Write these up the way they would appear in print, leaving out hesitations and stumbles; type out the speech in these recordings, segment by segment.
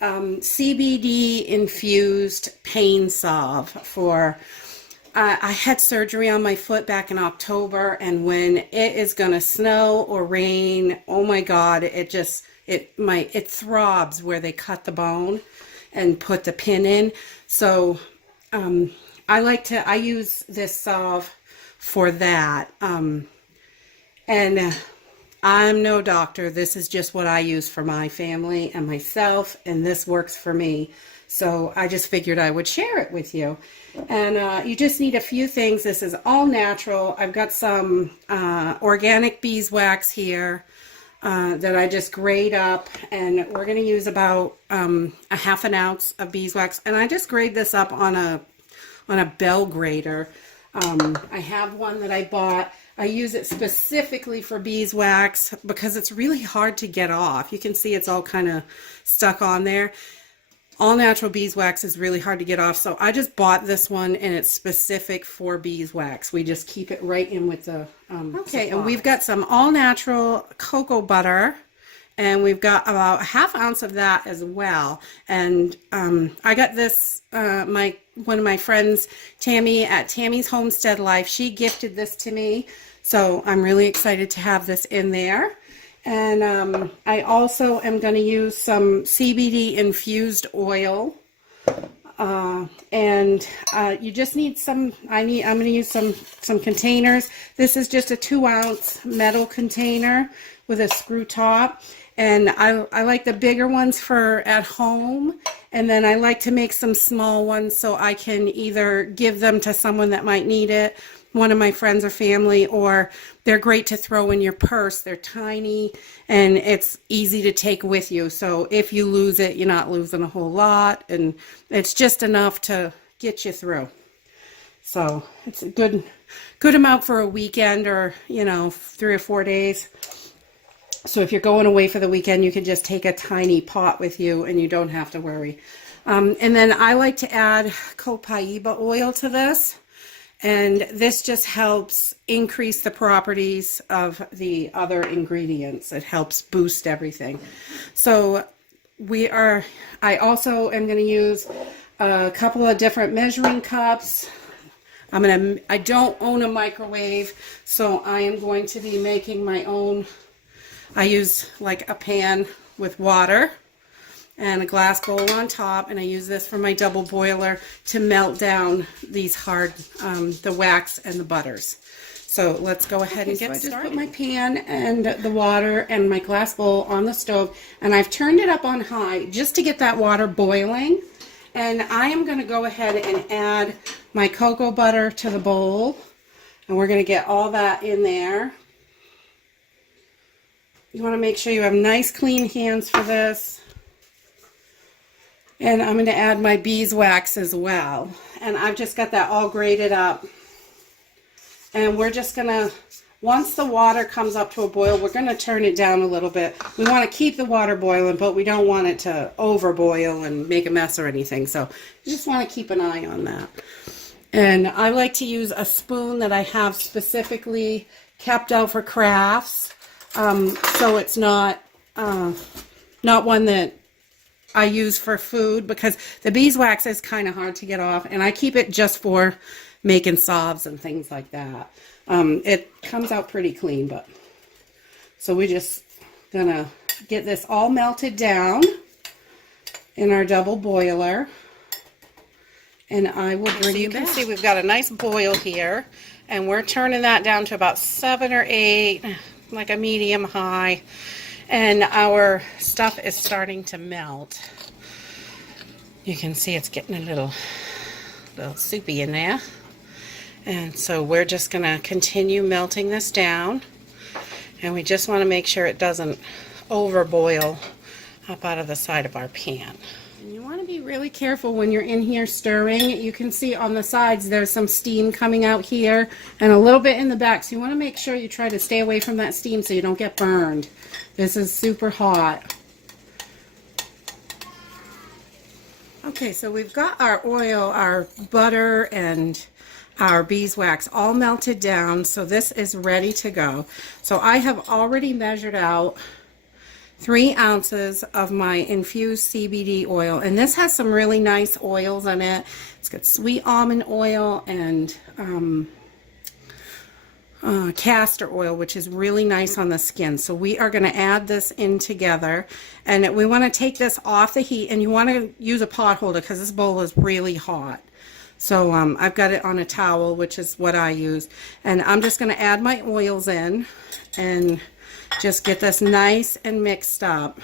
CBD infused pain salve for I had surgery on my foot back in October, and when it is going to snow or rain, oh my God, it throbs where they cut the bone and put the pin in. So I use this salve for that. And I'm no doctor. This is just what I use for my family and myself, and this works for me. So I just figured I would share it with you. And you just need a few things. This is all natural. I've got some organic beeswax here that I just grate up, and we're going to use about a half an ounce of beeswax. And I just grate this up on a bell grater. I have one that I bought. I use it specifically for beeswax because it's really hard to get off. You can see it's all kind of stuck on there. All natural beeswax is really hard to get off, so I just bought this one, and it's specific for beeswax. We just keep it right in with the okay, and we've got some all natural cocoa butter, and we've got about a half ounce of that as well. And I got this, one of my friends, Tammy at Tammy's Homestead Life, she gifted this to me, so I'm really excited to have this in there. And I also am going to use some CBD infused oil, and you just need some. I'm going to use some containers. This is just a 2-ounce metal container with a screw top, and I like the bigger ones for at home, and then I like to make some small ones so I can either give them to someone that might need it, one of my friends or family, or they're great to throw in your purse. They're tiny and it's easy to take with you. So if you lose it, you're not losing a whole lot, and it's just enough to get you through. So it's a good amount for a weekend, or 3 or 4 days. So if you're going away for the weekend, you can just take a tiny pot with you and you don't have to worry. And then I like to add copaiba oil to this. And this just helps increase the properties of the other ingredients. It helps boost everything. So I also am going to use a couple of different measuring cups. I don't own a microwave, so I am going to be making my own. I use like a pan with water and a glass bowl on top, and I use this for my double boiler to melt down these hard, the wax and the butters. So let's go ahead and get started. I just put my pan and the water and my glass bowl on the stove, and I've turned it up on high just to get that water boiling. And I am going to go ahead and add my cocoa butter to the bowl, and we're going to get all that in there. You want to make sure you have nice clean hands for this. And I'm going to add my beeswax as well. And I've just got that all grated up. And we're just going to, once the water comes up to a boil, we're going to turn it down a little bit. We want to keep the water boiling, but we don't want it to overboil and make a mess or anything. So you just want to keep an eye on that. And I like to use a spoon that I have specifically kept out for crafts. So it's not one that I use for food, because the beeswax is kind of hard to get off, and I keep it just for making salves and things like that. It comes out pretty clean, but so we're just gonna get this all melted down in our double boiler, and I will bring you back. You can see we've got a nice boil here, and we're turning that down to about 7 or 8, like a medium high. And our stuff is starting to melt. You can see it's getting a little soupy in there. And so we're just going to continue melting this down. And we just want to make sure it doesn't overboil up out of the side of our pan. And you want to be really careful when you're in here stirring. You can see on the sides there's some steam coming out here and a little bit in the back. So you want to make sure you try to stay away from that steam so you don't get burned. This is super hot. Okay, so we've got our oil, our butter, and our beeswax all melted down. So this is ready to go. So I have already measured out 3 ounces of my infused CBD oil, and this has some really nice oils in it. It's got sweet almond oil and castor oil, which is really nice on the skin. So we are going to add this in together, and we want to take this off the heat, and you want to use a pot holder because this bowl is really hot. So I've got it on a towel, which is what I use, and I'm just going to add my oils in and just get this nice and mixed up.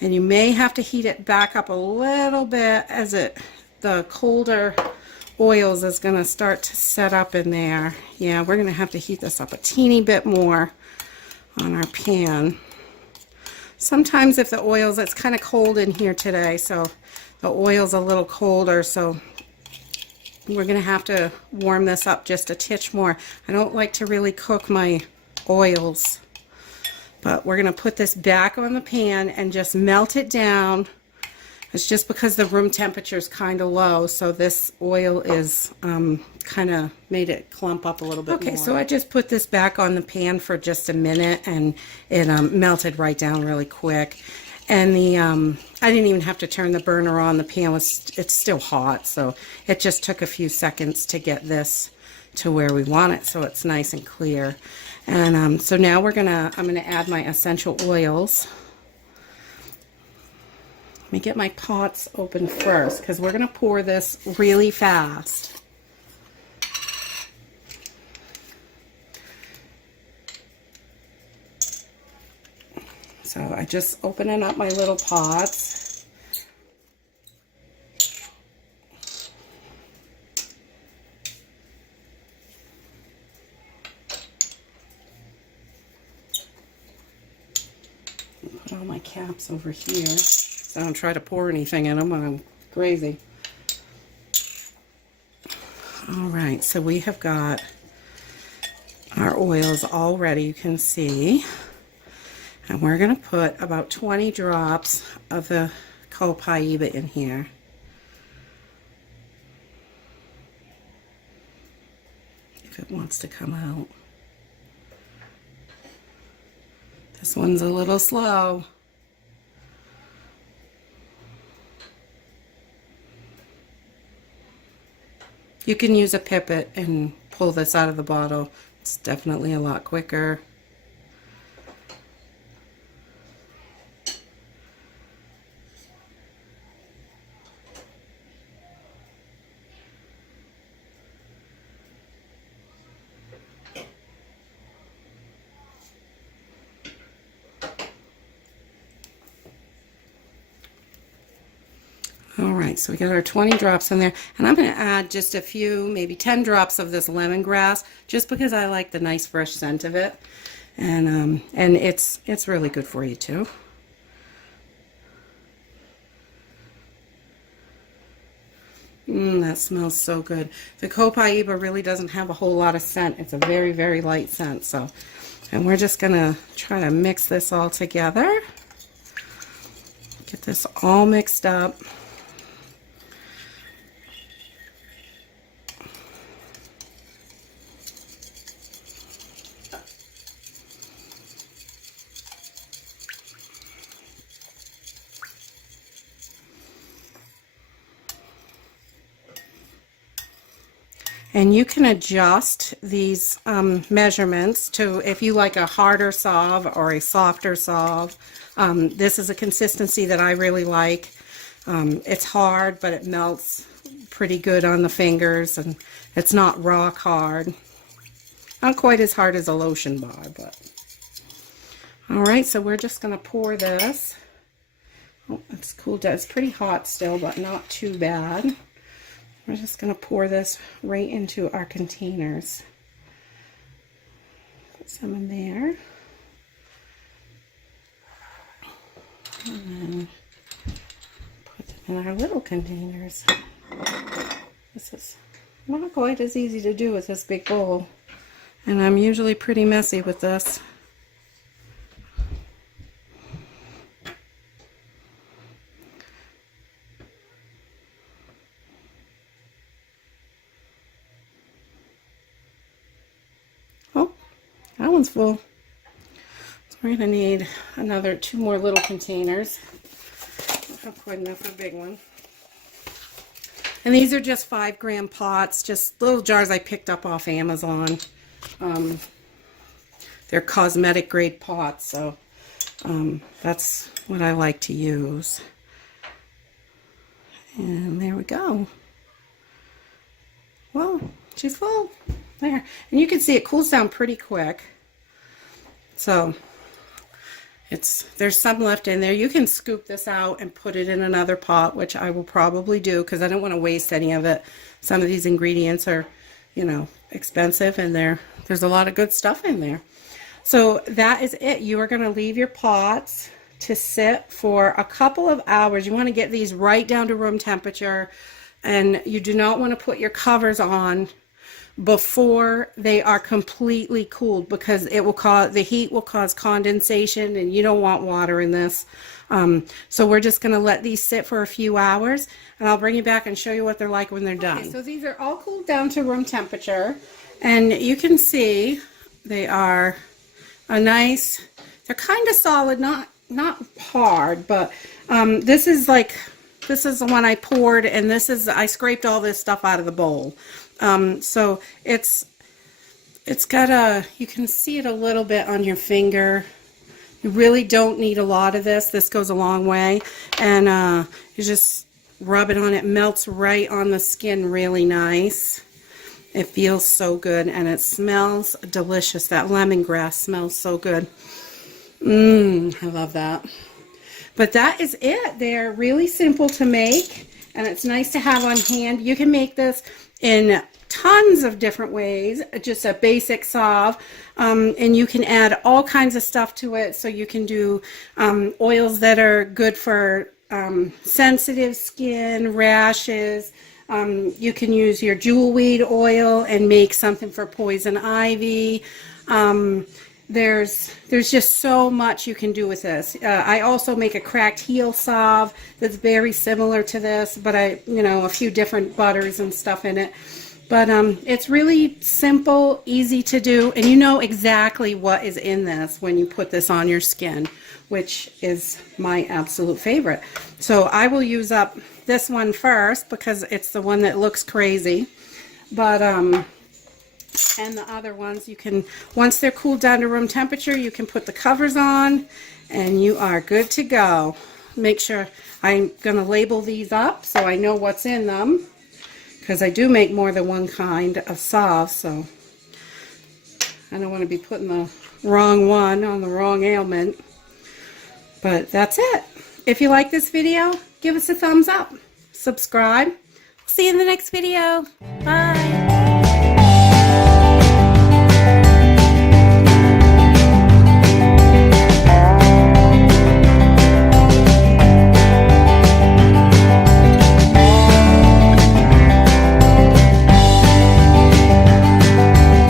And you may have to heat it back up a little bit as the colder oils is going to start to set up in there. Yeah, we're going to have to heat this up a teeny bit more on our pan. Sometimes if the oils, it's kind of cold in here today, so the oil's a little colder, so we're going to have to warm this up just a titch more. I don't like to really cook my oils, but we're going to put this back on the pan and just melt it down. It's just because the room temperature is kind of low, so this oil is kind of made it clump up a little bit more. Okay, so I just put this back on the pan for just a minute, and it melted right down really quick. And I didn't even have to turn the burner on. The pan it's still hot, so it just took a few seconds to get this to where we want it, so it's nice and clear. And so now I'm gonna add my essential oils. Let me get my pots open first because we're gonna pour this really fast. So I just opening up my little pots. Put all my caps over here so I don't try to pour anything in them when I'm crazy. All right, so we have got our oils all ready, you can see. And we're going to put about 20 drops of the copaiba in here. If it wants to come out. This one's a little slow. You can use a pipette and pull this out of the bottle. It's definitely a lot quicker. Alright, so we got our 20 drops in there, and I'm going to add just a few, maybe 10 drops of this lemongrass, just because I like the nice fresh scent of it, and it's really good for you too. That smells so good. The copaiba really doesn't have a whole lot of scent. It's a very, very light scent. So, and we're just going to try to mix this all together. Get this all mixed up. And you can adjust these measurements to if you like a harder salve or a softer salve. This is a consistency that I really like. It's hard, but it melts pretty good on the fingers, and it's not rock hard. Not quite as hard as a lotion bar, but. Alright, so we're just going to pour this. Oh, it's cooled down. It's pretty hot still, but not too bad. We're just going to pour this right into our containers. Put some in there. And then put them in our little containers. This is not quite as easy to do with this big bowl. And I'm usually pretty messy with this. That one's full. We're going to need two more little containers. Not quite enough for a big one. And these are just 5-gram pots, just little jars I picked up off Amazon. They're cosmetic grade pots, so that's what I like to use. And there we go. Well, she's full. There. And you can see it cools down pretty quick. So there's some left in there. You can scoop this out and put it in another pot, which I will probably do because I don't want to waste any of it. Some of these ingredients are, you know, expensive, and there's a lot of good stuff in there. So that is it. You are going to leave your pots to sit for a couple of hours. You want to get these right down to room temperature, and you do not want to put your covers on before they are completely cooled, because the heat will cause condensation, and you don't want water in this. So we're just going to let these sit for a few hours, and I'll bring you back and show you what they're like when they're done. Okay, so these are all cooled down to room temperature, and you can see they are they're kind of solid, not hard, but this is the one I poured, and I scraped all this stuff out of the bowl. So it's got you can see it a little bit on your finger. You really don't need a lot of this. This goes a long way, and you just rub it on. It melts right on the skin really nice. It feels so good, and it smells delicious. That lemongrass smells so good. I love that. But that is it. They're really simple to make, and it's nice to have on hand. You can make this in tons of different ways, just a basic salve, and you can add all kinds of stuff to it. So you can do oils that are good for sensitive skin, rashes. You can use your jewelweed oil and make something for poison ivy. There's just so much you can do with this. I also make a cracked heel salve that's very similar to this, but a few different butters and stuff in it. But it's really simple, easy to do, and you know exactly what is in this when you put this on your skin, which is my absolute favorite. So I will use up this one first because it's the one that looks crazy. But and the other ones, you can, once they're cooled down to room temperature, you can put the covers on and you are good to go. Make sure, I'm going to label these up so I know what's in them, because I do make more than one kind of salve, so I don't want to be putting the wrong one on the wrong ailment. But that's it. If you like this video, give us a thumbs up. Subscribe. See you in the next video. Bye.